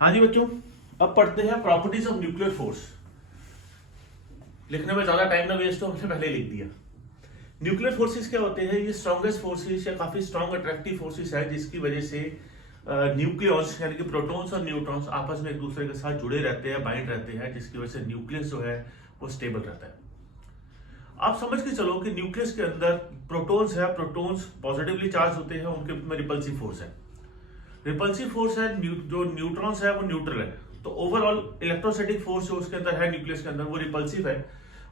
हाँ जी बच्चों, अब पढ़ते हैं प्रॉपर्टीज ऑफ न्यूक्लियर फोर्स। लिखने में ज्यादा टाइम ना वेस्ट हो, हमने पहले लिख दिया। न्यूक्लियर फोर्सेस क्या होते हैं? ये स्ट्रॉन्गेस्ट फोर्सेस या काफी स्ट्रॉन्ग अट्रैक्टिव फोर्सेस है, जिसकी वजह से न्यूक्लियस यानी कि प्रोटॉन्स और न्यूट्रॉन्स आपस में एक दूसरे के साथ जुड़े रहते हैं, बाइंड रहते हैं, जिसकी वजह से न्यूक्लियस जो है वो स्टेबल रहता है। आप समझ के चलो कि न्यूक्लियस के अंदर प्रोटॉन्स है, प्रोटॉन्स पॉजिटिवली चार्ज होते हैं, उनके में रिपल्सिव फोर्स है। रिपल्सिव फोर्स है, जो न्यूट्रॉन्स है वो न्यूट्रल है। तो ओवरऑल इलेक्ट्रोस्टैटिक फोर्स जो उसके अंदर है न्यूक्लियस के अंदर वो रिपल्सिव है।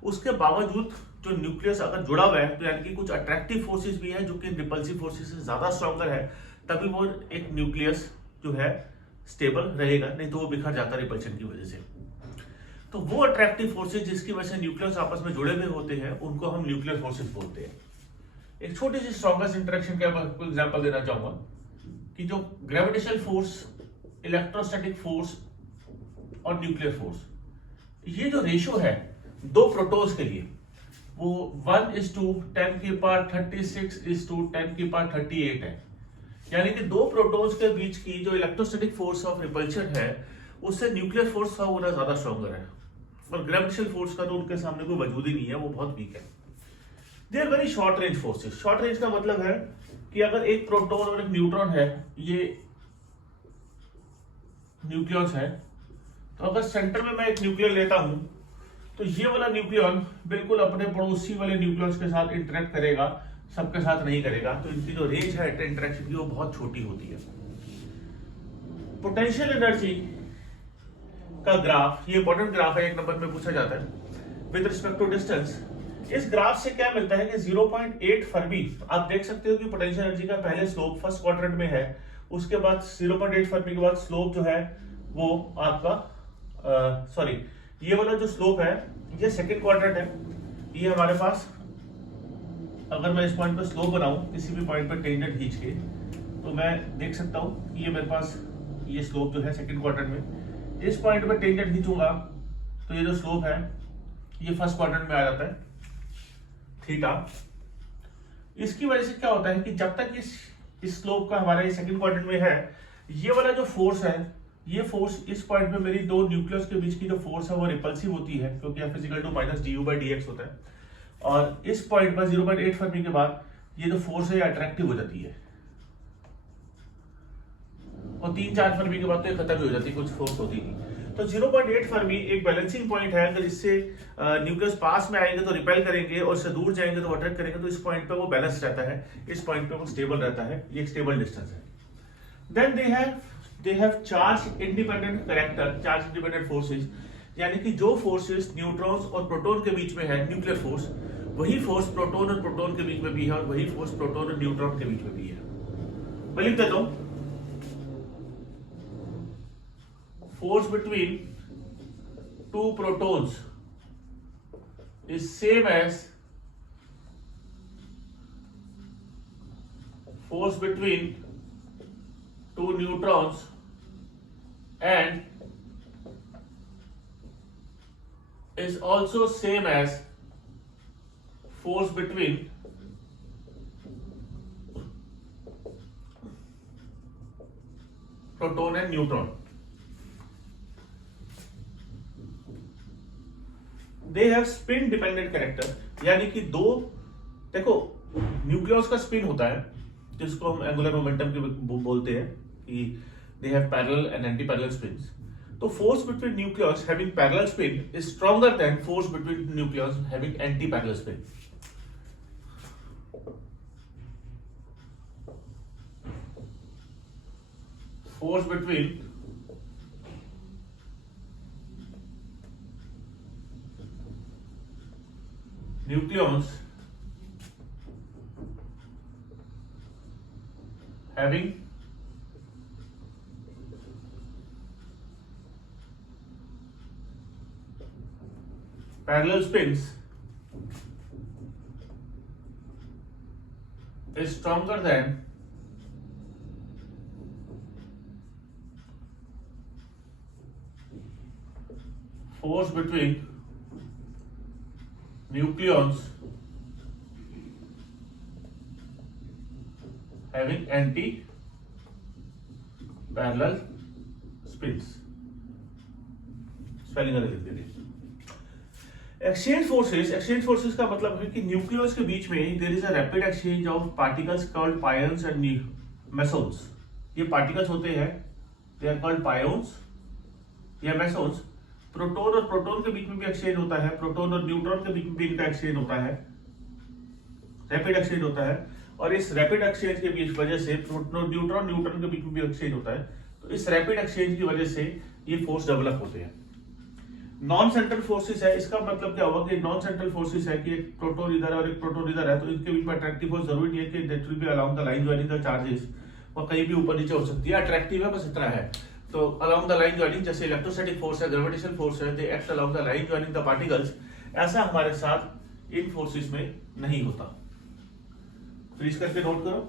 उसके बावजूद जो न्यूक्लियस अगर जुड़ा हुआ है तो यानी कि कुछ अट्रैक्टिव फोर्सेस भी है जो कि रिपल्सिव फोर्सेस से ज्यादा स्ट्रॉन्गर है, तभी वो एक न्यूक्लियस जो है स्टेबल रहेगा, नहीं तो वो बिखर जाता रिपल्शन की वजह से। तो वो अट्रैक्टिव फोर्सेस जिसकी वजह से न्यूक्लियस आपस में जुड़े हुए होते हैं उनको हम न्यूक्लियर फोर्सेस बोलते हैं। एक छोटी सी स्ट्रॉन्गेस्ट इंटरेक्शन का आपको एग्जांपल देना चाहूंगा कि जो ग्रेविटेशनल फोर्स, इलेक्ट्रोस्टैटिक फोर्स और न्यूक्लियर फोर्स, ये जो रेशियो है दो प्रोटॉन्स के लिए वो 1:10⁻36:10⁻38 है। यानी कि दो प्रोटॉन्स के बीच की जो इलेक्ट्रोस्टैटिक फोर्स ऑफ रिपल्शन है उससे न्यूक्लियर फोर्स का गुना ज्यादा स्ट्रॉन्गर है, और ग्रेविटेशनल फोर्स का तो उनके सामने कोई वजूद ही नहीं है, वो बहुत वीक है। They are very short range forces. Short range का मतलब है कि अगर एक प्रोटॉन और एक न्यूट्रॉन है, ये न्यूक्लियस है, तो अगर सेंटर में मैं एक न्यूक्लियर लेता हूं तो ये वाला न्यूक्लियन बिल्कुल अपने पड़ोसी वाले न्यूक्लियस के साथ इंटरेक्ट करेगा, सबके साथ नहीं करेगा। तो इनकी जो रेंज है इंटरेक्शन की वो बहुत छोटी होती है। पोटेंशियल एनर्जी का ग्राफ, ये इंपॉर्टेंट ग्राफ है, 1 नंबर में पूछा जाता है विद रिस्पेक्ट टू डिस्टेंस। इस ग्राफ से क्या मिलता है कि 0.8 फर्मी, आप देख सकते हो कि पोटेंशियल एनर्जी का पहले स्लोप फर्स्ट क्वाड्रेंट में है, उसके बाद 0.8 फर्मी के बाद स्लोप जो है वो आपका सॉरी, ये वाला जो स्लोप है ये सेकंड क्वाड्रेंट है। ये हमारे पास, अगर मैं इस पॉइंट पर स्लोप बनाऊं किसी भी पॉइंट पर टेंजेंट खींच के, तो मैं देख सकता हूं कि ये मेरे पास ये स्लोप जो है सेकंड क्वाड्रेंट में, इस पॉइंट पर टेंजेंट खींचूंगा तो ये जो स्लोप है ये फर्स्ट क्वाड्रेंट में आ जाता है, थीटा। इसकी वजह से क्या होता है कि जब तक इस स्लोप का हमारा ये सेकंड क्वाड्रेंट में है, ये वाला जो फोर्स है, ये फोर्स इस पॉइंट पे मेरी दो न्यूक्लियस के बीच की जो फोर्स है वो रिपल्सिव होती है, क्योंकि F = -du/dx होता है। और इस पॉइंट पर 0.8 फर्मी के बाद ये जो फोर्स है ये अट्रैक्टिव हो जाती है, और 3-4 फर्मी के बाद तो ये खत्म हो जाती है, कुछ फोर्स होती नहीं। तो 0.8 फर्मी एक बैलेंसिंग पॉइंट है, अगर इससे न्यूक्लियस पास में आएंगे तो रिपेल करेंगे और इससे दूर जाएंगे तो अट्रैक्ट करेंगे, तो इस पॉइंट पे वो बैलेंस रहता है, इस पॉइंट पे वो स्टेबल रहता है, ये एक स्टेबल डिस्टेंस है। Then they have charge independent character, charge independent forces, यानी कि जो फोर्सेस न्यूट्रॉन्स और प्रोटॉन के बीच में है न्यूक्लियर फोर्स, वही फोर्स प्रोटॉन और प्रोटॉन के बीच में भी है, और वही फोर्स प्रोटॉन और न्यूट्रॉन के बीच में भी है। मैं लिख देता हूं, force between two protons is same as force between two neutrons and is also same as force between proton and neutron. They have spin dependent character, यानी कि दो, देखो न्यूक्लियस का स्पिन होता है जिसको हम एंगुलर मोमेंटम के बोलते हैं कि they have parallel and anti parallel spins. तो force between nucleus having parallel spin is stronger than force between nucleus having anti parallel spin. Force between nucleons having parallel spins is stronger than force between nucleons having anti-parallel spins, spelling अलग लिख देंगे। Exchange forces का मतलब है कि nucleus के बीच में there is a rapid exchange of particles called pions and mesons. ये पार्टिकल्स होते हैं, दे आर कॉल्ड पायोन्स या मेसोन्स। प्रोटॉन और प्रोटॉन के बीच में भी एक्सचेंज होता है, प्रोटॉन और न्यूट्रॉन के बीच में भी इनका एक्सचेंज होता है, रैपिड एक्सचेंज होता है। और इस रैपिड एक्सचेंज के बीच वजह से न्यूट्रॉन न्यूट्रॉन के बीच में भी एक्सचेंज होता है। तो इस रैपिड एक्सचेंज की वजह से ये फोर्स डेवलप होते हैं। नॉन सेंट्रल फोर्सेस है, इसका मतलब क्या होगा कि नॉन सेंट्रल फोर्सेस है कि एक प्रोटॉन इधर है और एक प्रोटॉन इधर है, तो इनके बीच में अट्रैक्टिव फोर्स जरूरी नहीं है कि that will be along the line joining the charges, वो कहीं भी ऊपर नीचे हो सकती है, अट्रैक्टिव है बस इतना है। तो अलोंग द लाइन जॉइनिंग, जैसे इलेक्ट्रोस्टैटिक फोर्स है, ग्रेविटेशनल फोर्स है, they act along the line joining the particles, ऐसा हमारे साथ इन फोर्सेस में नहीं होता। फ्रीज करके नोट करो।